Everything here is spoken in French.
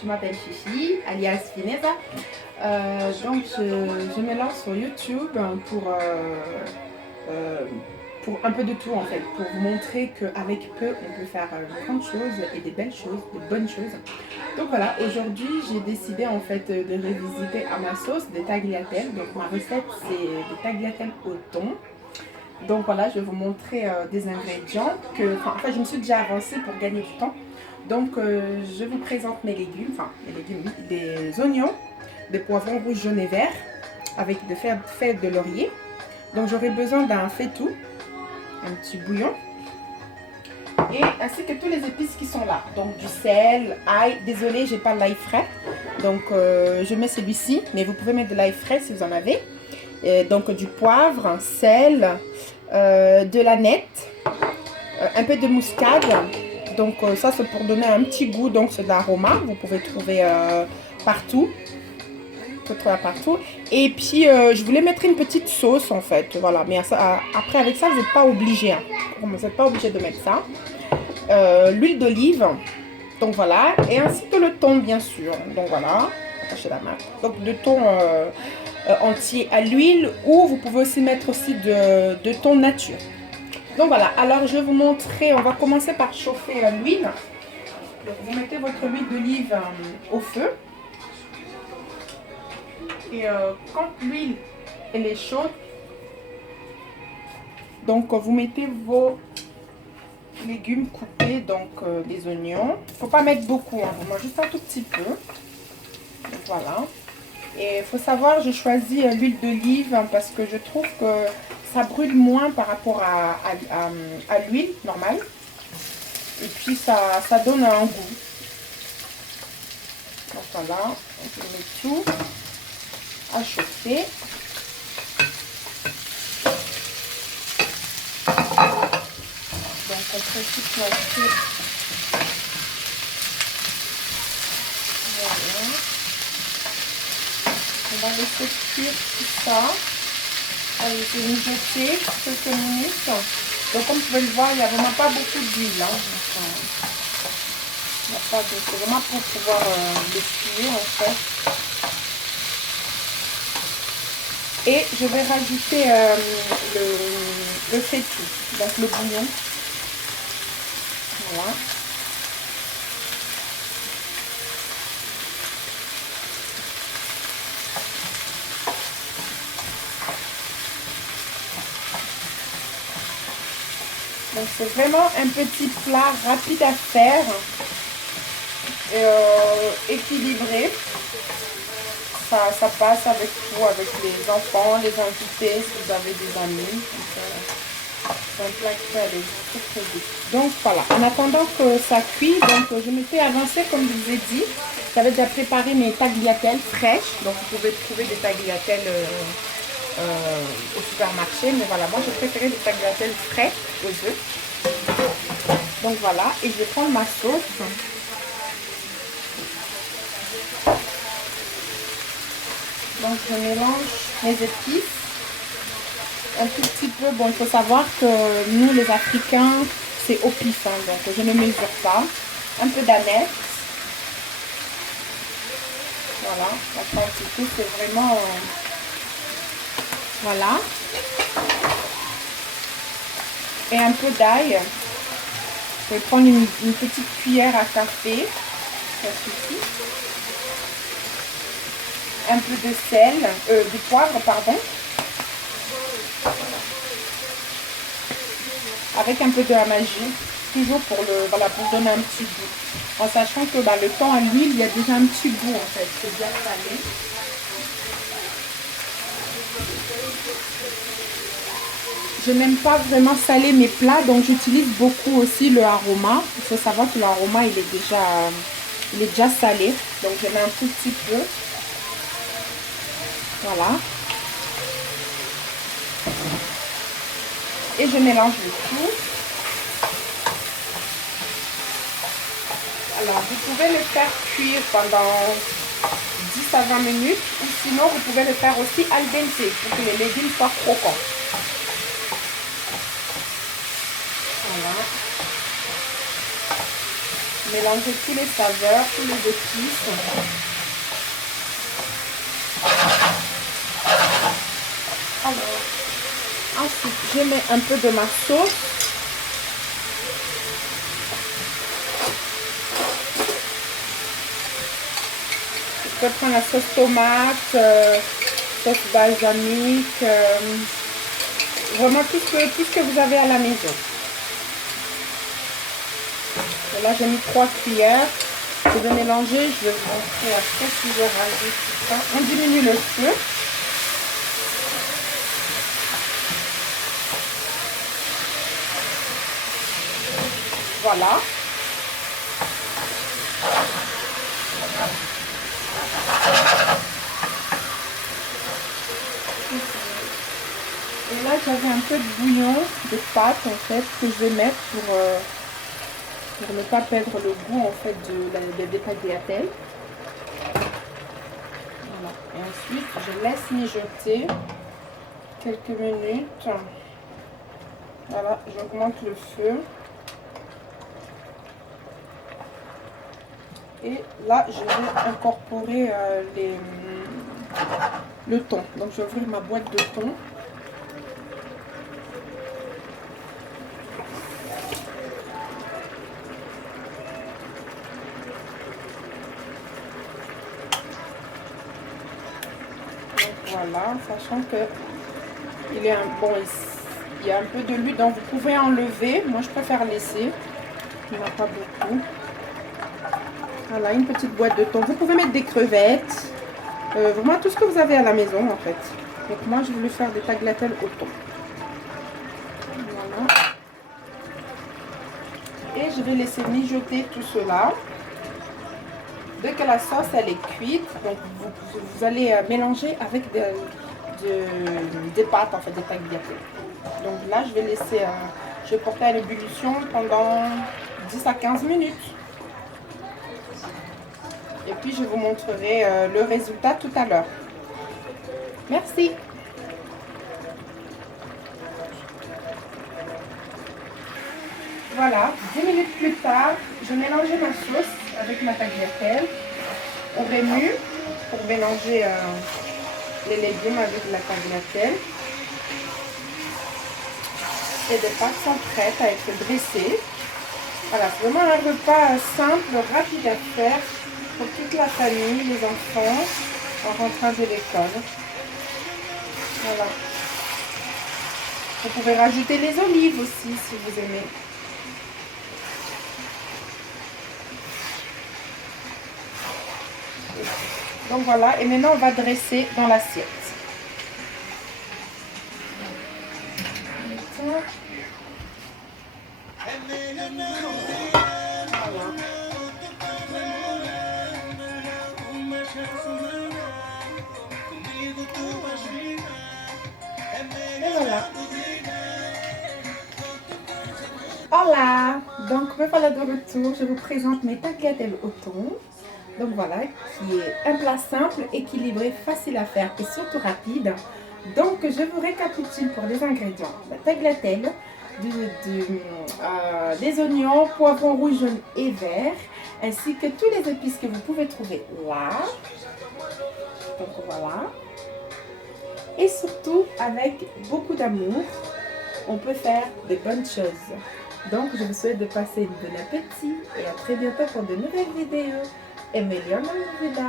je m'appelle Chichi, alias Fineza. Donc je me lance sur YouTube pour un peu de tout en fait, pour vous montrer qu'avec peu on peut faire de grandes choses et des belles choses, des bonnes choses. Donc voilà, aujourd'hui j'ai décidé en fait de revisiter à ma sauce des tagliatelles. Donc ma recette c'est des tagliatelles au thon. Donc voilà, je vais vous montrer des ingrédients je me suis déjà avancée pour gagner du temps. Donc je vous présente mes légumes, oui, des oignons, des poivrons rouges, jaunes et verts avec des fèves de laurier. Donc j'aurai besoin d'un faitout, un petit bouillon et ainsi que tous les épices qui sont là. Donc du sel, ail, désolé j'ai pas l'ail frais. Donc je mets celui-ci, mais vous pouvez mettre de l'ail frais si vous en avez. Et donc du poivre, sel, de l'aneth, un peu de muscade. Donc ça c'est pour donner un petit goût, donc c'est de l'aroma, vous pouvez trouver partout. Partout. Et puis je voulais mettre une petite sauce en fait, voilà, mais après avec ça vous n'êtes pas obligé, hein. Vous n'êtes pas obligé de mettre ça. L'huile d'olive, donc voilà, et ainsi que le thon bien sûr. Donc voilà, attachez la main. Donc de thon entier à l'huile, ou vous pouvez aussi mettre aussi de thon nature. Donc voilà, alors je vais vous montrer, on va commencer par chauffer l'huile. Donc vous mettez votre huile d'olive au feu. Et quand l'huile elle est chaude, donc vous mettez vos légumes coupés, donc les oignons. Il ne faut pas mettre beaucoup, hein, vraiment juste un tout petit peu. Donc, voilà. Et il faut savoir, je choisis l'huile d'olive parce que je trouve que ça brûle moins par rapport à l'huile normale. Et puis ça donne un goût. Donc voilà, on met tout à chauffer. Donc on précise lancer. Voilà. On va laisser cuire tout ça. Allez, je vais mijoter quelques minutes. Donc comme vous pouvez le voir, il n'y a vraiment pas beaucoup d'huile. Hein. C'est vraiment pour pouvoir le cuire en fait. Et je vais rajouter le faitout, donc le bouillon. Voilà. Donc c'est vraiment un petit plat rapide à faire, et équilibré. Ça passe avec tout, avec les enfants, les invités, si vous avez des amis. C'est un plat qui peut aller très vite. Donc voilà, en attendant que ça cuise, donc je me fais avancer comme je vous ai dit. J'avais déjà préparé mes tagliatelles fraîches. Donc vous pouvez trouver des tagliatelles au supermarché. Mais voilà, moi je préférais des tagliatelles frais aux œufs. Donc voilà, et je vais prendre ma sauce. Donc je mélange mes épices un tout petit peu. Bon, il faut savoir que nous les Africains, c'est au pif, hein, donc je ne mesure pas. Un peu d'aneth. Voilà, la quantité c'est vraiment... voilà. Et un peu d'ail. Je vais prendre une petite cuillère à café. Ça suffit. Un peu de sel, du poivre, pardon. Avec un peu de la magie, toujours pour donner un petit goût. En sachant que le thon à l'huile, il y a déjà un petit goût en fait, c'est bien salé. Je n'aime pas vraiment saler mes plats, donc j'utilise beaucoup aussi le aroma. Il faut savoir que l'aroma il est déjà salé, donc je mets un tout petit peu. Voilà. Et je mélange le tout. Alors, vous pouvez le faire cuire pendant 10 à 20 minutes, ou sinon vous pouvez le faire aussi al dente pour que les légumes soient croquants. Voilà. mélanger tous les saveurs, tous les épices. Alors, ensuite, je mets un peu de ma sauce. Je peux prendre la sauce tomate, sauce balsamique, vraiment tout ce que vous avez à la maison. Et là, j'ai mis 3 cuillères. Je vais mélanger. Je vais vous montrer après si je rajoute tout ça. On diminue le feu. Voilà. Et là, j'avais un peu de bouillon, de pâte en fait, que je vais mettre pour ne pas perdre le goût en fait des tagliatelles. Voilà. Et ensuite, je laisse mijoter quelques minutes. Voilà, j'augmente le feu. Et là, je vais incorporer le thon. Donc, je vais ouvrir ma boîte de thon. Donc, voilà, sachant que il est il y a un peu de l'huile, donc vous pouvez enlever. Moi, je préfère laisser. Il n'y en a pas beaucoup. Voilà, une petite boîte de thon. Vous pouvez mettre des crevettes. Vraiment tout ce que vous avez à la maison en fait. Donc moi je voulais faire des tagliatelles au thon. Voilà. Et je vais laisser mijoter tout cela. Dès que la sauce elle est cuite, donc vous allez mélanger avec des pâtes en fait, des tagliatelles. Donc là je vais laisser, je vais porter à l'ébullition pendant 10 à 15 minutes. Et puis je vous montrerai le résultat tout à l'heure. Merci. Voilà, 10 minutes plus tard, je mélangeais ma sauce avec ma tagliatelle au rému pour mélanger les légumes avec la tagliatelle. Et les pâtes sont prêtes à être dressées. Voilà, c'est vraiment un repas simple, rapide à faire pour toute la famille, les enfants, en rentrant de l'école. Voilà. Vous pouvez rajouter les olives aussi si vous aimez. Donc voilà, et maintenant on va dresser dans l'assiette. Voilà. Et voilà. Hola! Donc me voilà de retour, je vous présente mes tagliatelles au thon. Donc voilà, qui est un plat simple, équilibré, facile à faire et surtout rapide. Donc je vous récapitule pour les ingrédients. La tagliatelle, des oignons, poivrons rouges, jaunes et verts, ainsi que tous les épices que vous pouvez trouver là. Donc voilà. Et surtout, avec beaucoup d'amour, on peut faire de bonnes choses. Donc je vous souhaite de passer une bonne appétit et à très bientôt pour de nouvelles vidéos. Emiliana Vida.